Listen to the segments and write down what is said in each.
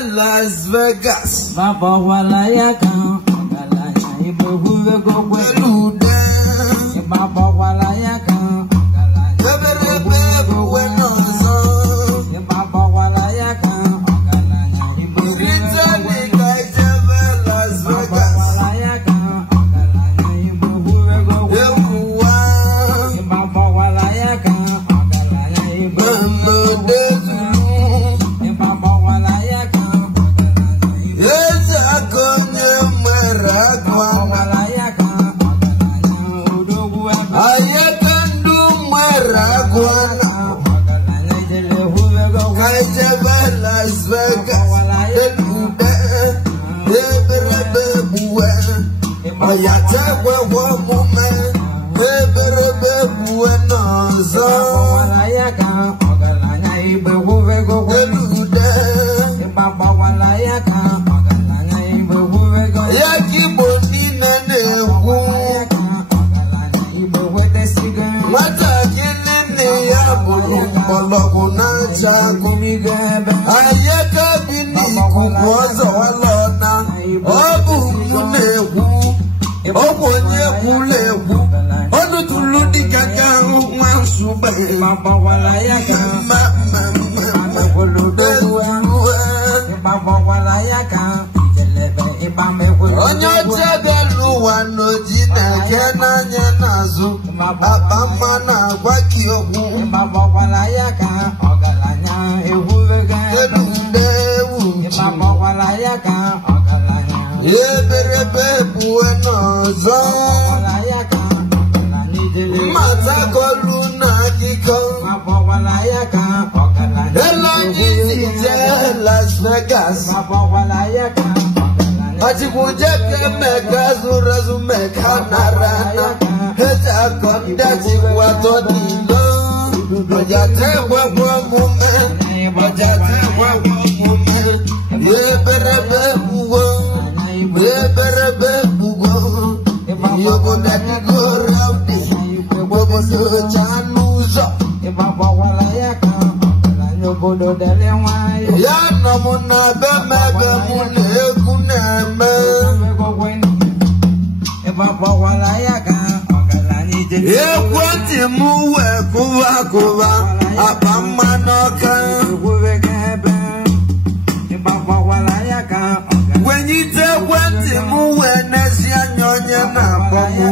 Las Vegas. Baba wala yaka, ogalanya ibo huwe gogwe. Lude. Baba wala yaka, ogalanya Ebelebe buwe nozo. Baba wala yaka, ogalanya ibo huwe Ritani kaitebe Las Baba Vegas. wala yaka, ogalanya ibo huwe gogwe. Ebuwa. Baba wala yaka, ogalanya ibo Mama dezulu. Baba wala yaka, Yeza konye mwera kwana. wala yaka, ogalanya udogwe. Ayakandu mwera kwana. Ogalanya jele huwe gogwe. Kaitebe Las Vegas. Elude. Ebelebe buwe. Oyatekwe wamume. Ebelebe buwe nozo. Wala yaka, ogalanya ibo huwe gogwe. Elude. Baba wala yaka, ogalanya ibo huwe gogwe. Yakibo nine newu. Ogalanya ibo wete sige. Matakili ni ya bulu mbologu na chagu. Kumigebe. Ayeka bini kukuozo walona. Obu munewu. Obu onyewu lewu. Onu tuludi kaka mwansube. Baba wala yaka, Baba wala yaka, jelebe ibame huwe. Onye chedelu wanoji na-eke n'anya n'azụ. Papa mma na-agwa gị okwu. Baba wala yaka, ogalanya ehuwe gebe. Elude ewu ji. Baba wala yaka, ogalanya. Eberebe buwe n'ọzọ. Wala yaka, ogalanya jele. Mmata kọlu na akịkọ. Baba wala yaka, ogalanya. Eloji si jee Las Vegas. Baba wala yaka, ogalanya. Achịkwujeke meka zụrụ meka nara na. Eja kọndachi watọ dilo. Ọjà tẹ́gbọ́ gbọ́mùmẹ́. Ọjà tẹ́gbọ́ gbọ́mùmẹ́. Eberebe buwo. Eberebe buwo. Yogo dadi go rowdy. Bobo socha n'ụzọ. Baba wala yaka, ogalanya obodo dele nwayo. Ya nọ mụ na be mebe mụ na egwu na-eme. Baba wala yaka, ogalanya jele. Ekwentị m wee kụwa kụwa. Akpa mmanụ ọka. Ehuwe gebe. Baba wala yaka, ogalanya. Wenyite ekwentị m wee n'ezi anya onye na-akpọ mụ.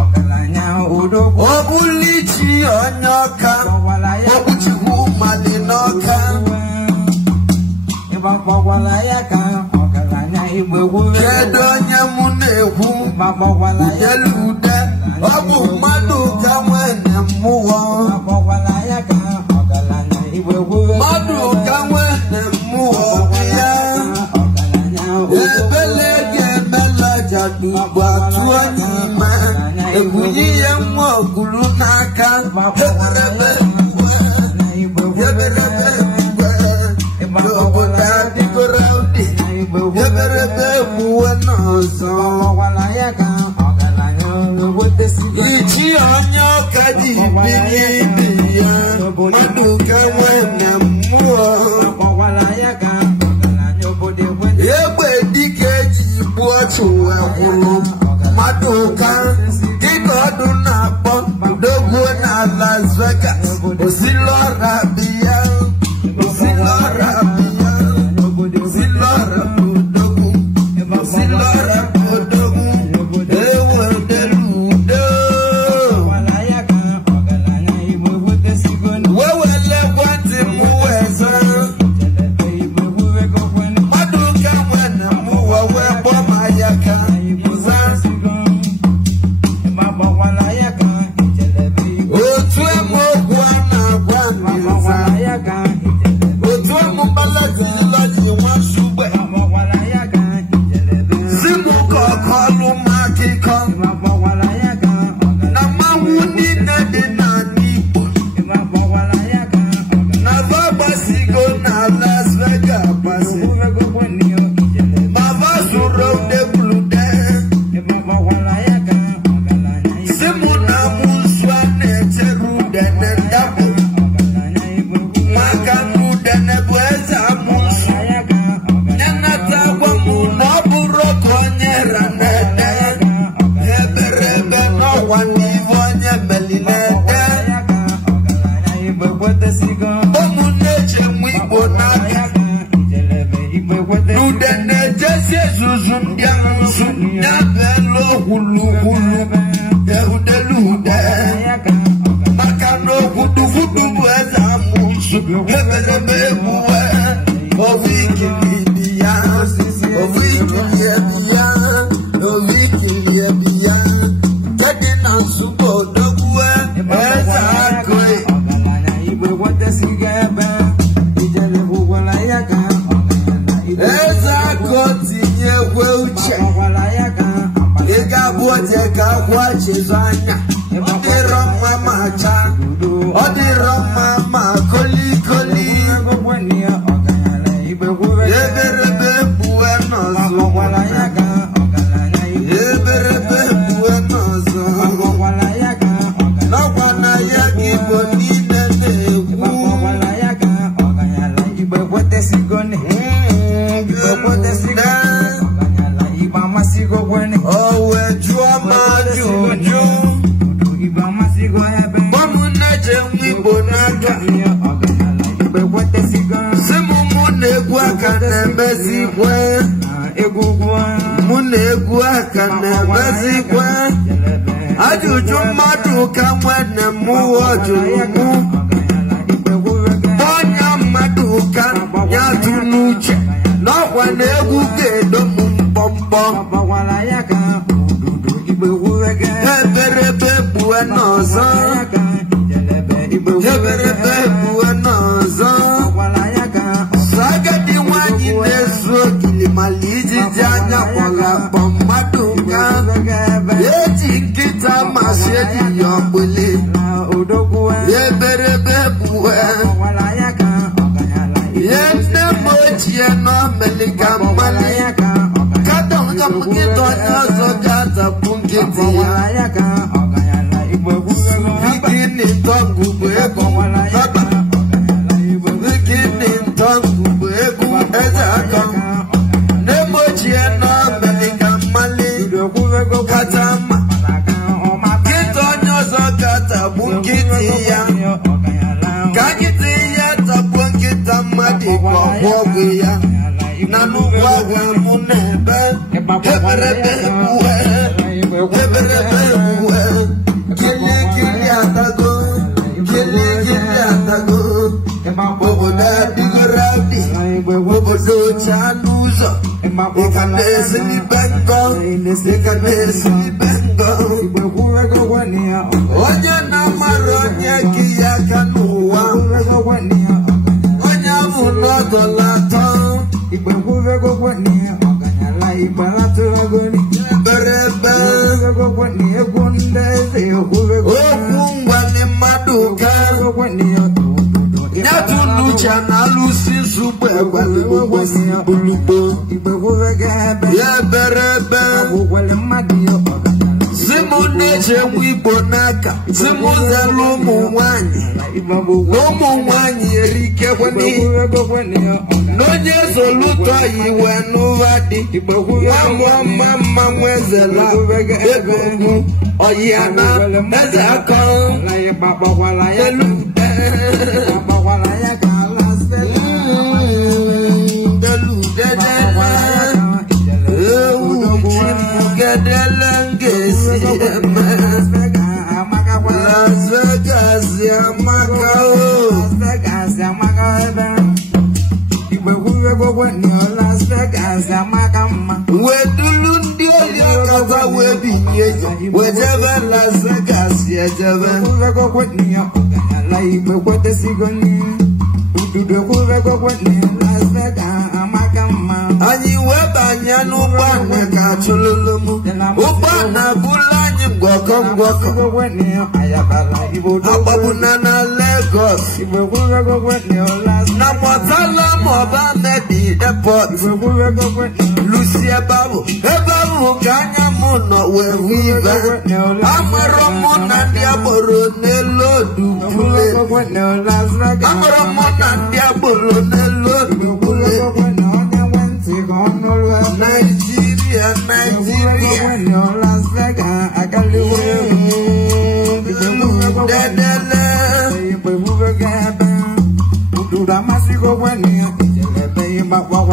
Ogalanya udogwu. Ọ bụlichi onye ọka. Ọkpụchikwu mmadụ n'ọka. Baba wala yaka, ogalanya igbe ehuwe. Kedu onye mụ na-ekwu? Baba wala yaka, Elude. Ọ bụ mmadụ ka nwere mmụọ. Baba wala yaka, ogalanya igbe ehuwe. Mmadụ ka nwere mmụọ ya. Ogalanya Ebele ga-emela jadu gbatuo n'ime. Ebunyi ya nwa ogulu n'aka. Eberebe buwe. Eberebe buwe. N'obodo adịgo rowdy. Eberebe buwe n'ọzọ. wala yaka, ogalanya wete sige. Ichi onye ọka ji biri ibe ya. Mmadụ ka nwere mmụọ. Baba wala yaka, ogalanya obodo wete. Egbe dike ji gbuo ọchụ ekwuru. Mmadụ ka dịka ọdụ na-akpọ dogbuo na Las Vegas. Osilọra biya. Osilọra biya. Osilọra odogwu. Osilọra odogwu.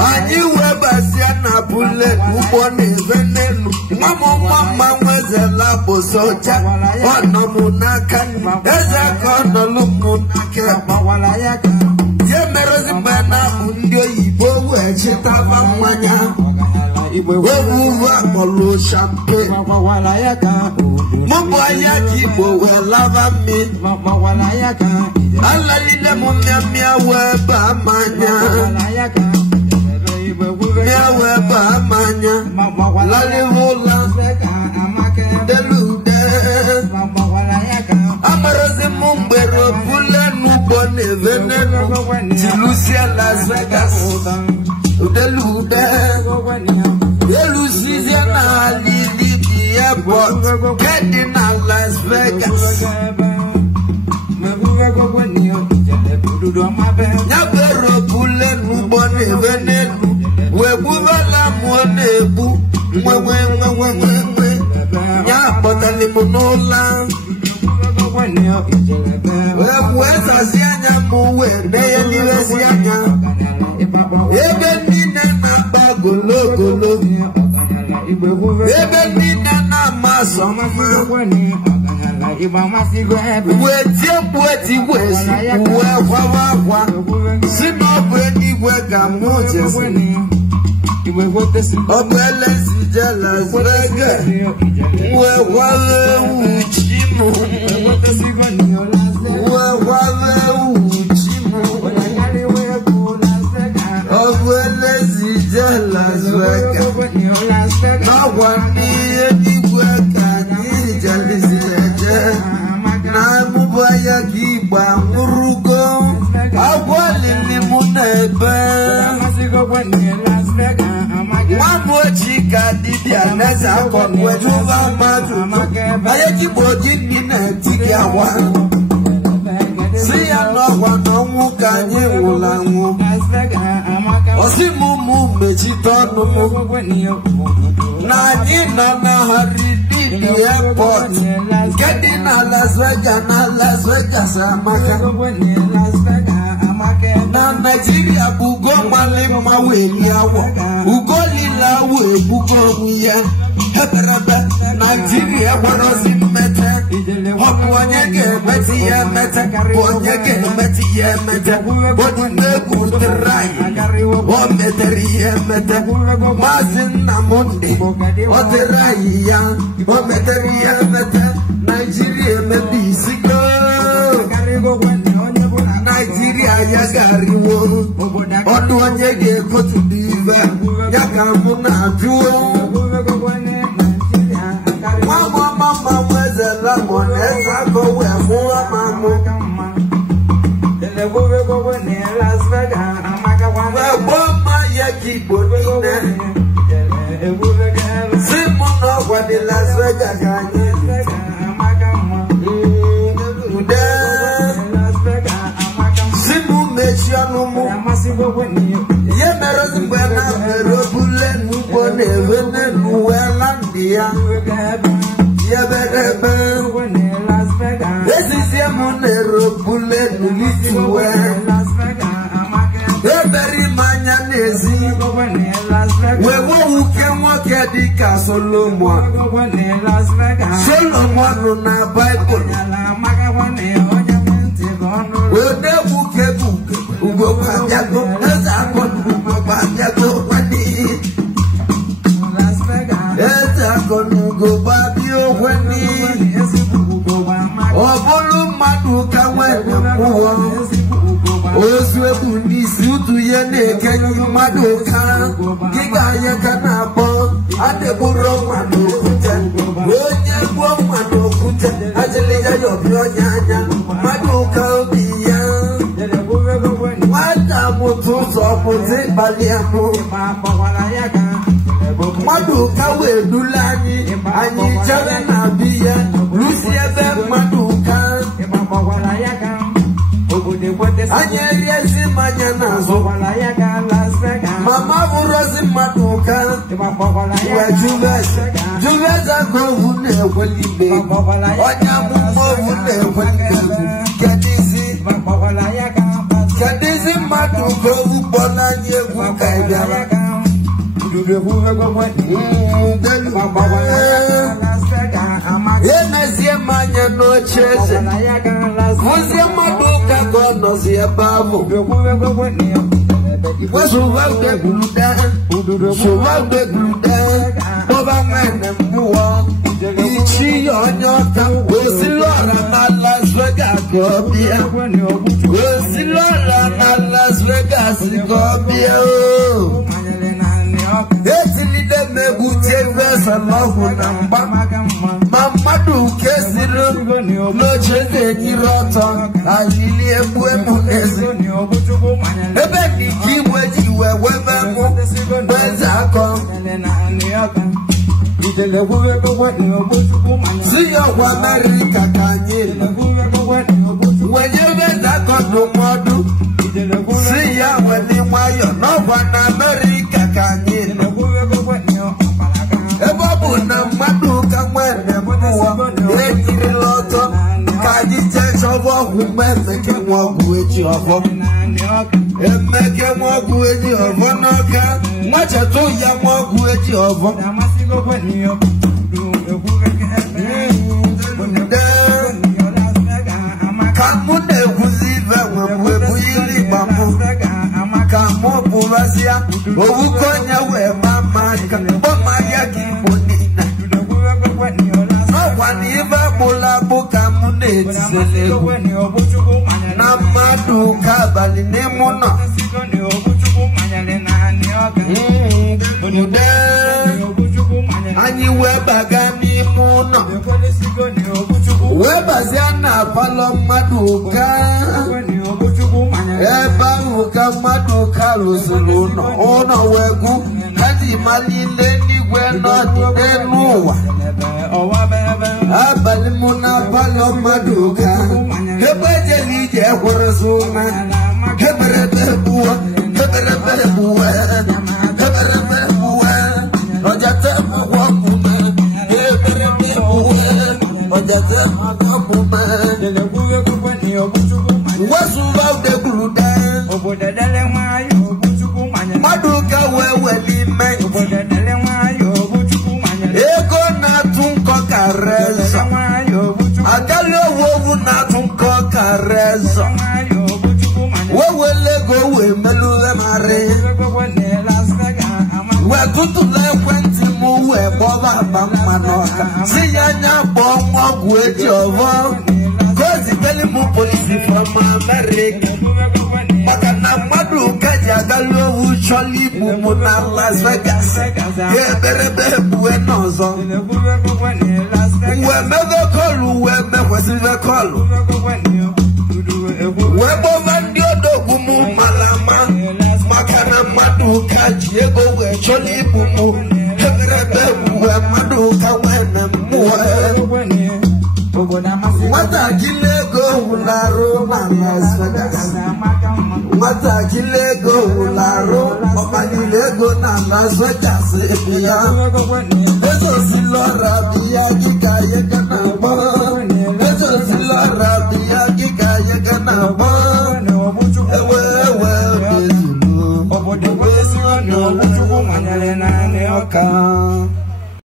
Anyi we basia na bule bone venenu mama mwezela bosoja ono munaka eza kono lumunaka ye merozi bana ndio ibo wechita bamanya wewu akolo champagne mbo ya kibo welava mi ala lile munyamia weba manya weba manya lalihula delude amarozi mumbero bulenu bone venenu tilusia Las Vegas delude Elusizena Lili Airport Kedina Las Vegas Nyabero kule nubone venenu Webuvala mwonebu Mwe Nyabotani munola Weweza sianya muwe Neye niwe sianya Ebe nina naba golo Ebe nina na masoma Wetie bweti wesi Wewawawa Sino bweni wega mojesi Obele sije Las Vegas Wewawe uchimu Wewawe uchimu Obele sije Las Vegas No one anywhere can you jalisije Na mubaya kiba murugo Awali limunebe Wamochika didi aneza kwa mwetuva matu Ayeji boji nina tiki awa Siya no wanomu kanye ulangu Osimu mechitono mu Nina na haridi airport Kedina Las Vegas amaka Na Nigeria bugo malima weli awo Ugo lila we bugo muye Heberebe Nigeria warozi mete Wanyege meti ye mete Wanyege meti ye mete Wanyege utirai Wameteri ye mete Mazin na mundi Utirai ya Wameteri ye mete Nigeria mebisiko Nigeria ya gariwo Odu wanyege kotu dive Yaka muna juo Mama mwezela moneza kowe muwa mamu Weboma ya kibonine Simu no wadi Las Vegas ganye Simu mechianumu Ye merozi mbena merobule nubone vene nuwelandia Yebedebe Esi siemu nerobule nulitiwe Eberi manya nezi Wewo uke mwoke dika Solomon Solomon na Bible Wede uke buke Ugo panjago Ezakon ugo panjago wani Ezakon ugo babio wani Obolu maduka wene muwa Oswebu nisi utu yene kenyi maduka Giga yeka nabo Adeburo madukute Onye gwo madukute Ajili ya yobyo nyanya Maduka obiya Wata mutu sopuzi baliamu Maduka wedulani Anyi jare nabiya Lusi ebe maduka Anyeri esi manya nazo Mama burozi maduka Wa Juveza go hune wali baby Onya mumo hune wali baby Kadizi maduka Ubola nye wukaida Yenazie manya no cheze Kuzie maduka kono siya babu Wasuwagde gluda Suwagde gluda Oba mene mbuwa Ichi yonyota Wesilora na Las Vegas Gobia Wesilora na Las Vegas Gobia Eti nide megutie vesa lohu namba Mamadu kesiru Noche de kiroto Ayili ebu ezi Ebe nikiwe jiwe webemu Bezako Siyo wa Amerika kanyili Wenye bezako numodu Siya weni wayo Nova na Amerika kanyili Ebobu na maduka mwene mwa Ejiri loto Kaji chechovo Humemeke mwagu eji ovo Emeke mwagu eji ovo noka Mwacha tu ya mwagu eji ovo Kamune kuzive Mwebu ili bambu Kamu buvasia Ovukonya we mama Boma ya kibonina Waniva mula buka mune tiseleku Na maduka bali ni muno Anyi weba gani muno Weba ziana palo maduka Eba uka maduka lusuluno Ono wegu Kati malile ni gweno Enuwa Abali muna palo maduka Kebeje lije kurasuma Keberebe buwa Keberebe buwa Keberebe buwa Ojate mwakume Keberebe buwa Ojate mwakume Wasuwa ude guluda Maduka wewe lime Ego na tunko kareza Agali owovu na tunko kareza Wewe lego we meluwe mare We tutu le kwenti muwe boba bamanoka Siyanya bomwa gweji ovo Kozi beli mu polisi from America Makana maduka jagali owu choli bumu na Las Vegas Yeberebe buwe nozo Wemebe kolu weme wesive kolu Webo vandio dogumu malama Makana maduka jiego we choli bumu Yeberebe buwe maduka wene muwe Wata kilego ularo na Las Vegas Wata kilego ularo Opani lego na Las Vegas Eso silora biya kika yeka na ba Eso silora biya kika yeka na ba Ewe bezimu Obo de wesi ono Obuchuku manyale na neoka